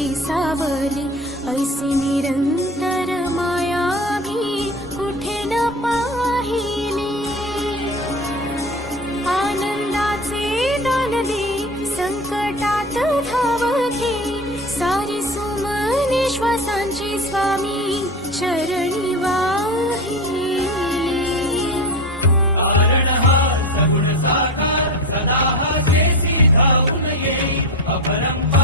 तुझी सावली, ऐसी निरंतर माया भी कुठे न पाहिली। आनंदाचे दान दे, संकटात धाव घे, सारी सुमने श्वासांची स्वामी चरणी वाहिली। कारण हा सगुण साकार, सदा हा जेसी धावून ये, अपरंपार